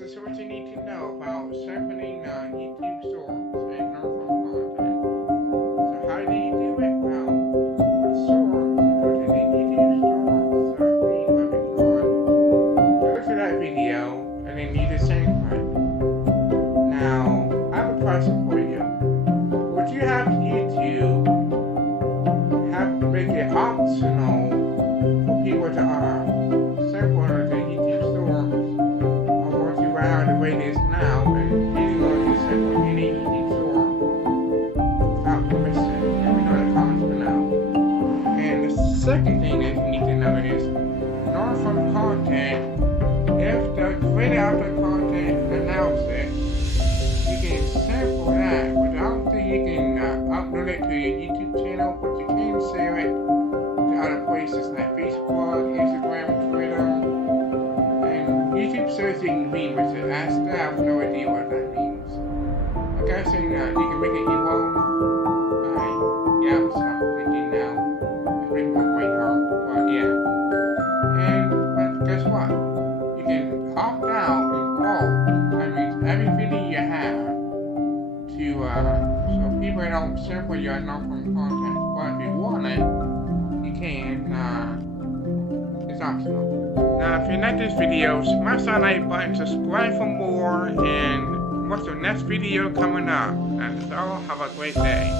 this is what you need to know about sampling YouTube source and non-from content. So how do you do it? Well, with source, you go to the YouTube source read what we call it. Go to that video and then you just sample it. Now, I have a question for you. Would you have YouTube make it optional for people to sample the YouTube source, or would you rather the way it is now and anyone can sample any YouTube source without permission? Let me know in the comments below. And the second thing that you need to know is non-from content. If the creator of the content announces it, you can sample that, but I don't think you can upload it to your YouTube channel, but you can share it to other places like Facebook, Instagram, Twitter, and YouTube search you can read, which is I still have no idea what that means. Okay, so you can make it your own. Yeah, I'm stop thinking now. It's making my way hard, but yeah. But guess what? You can opt out and call. That means every video you have so people don't sample your non-from content. But if you want it, you can. It's optional. Now, if you like this video, smash that like button, subscribe for more, and watch the next video coming up. That's all. Have a great day.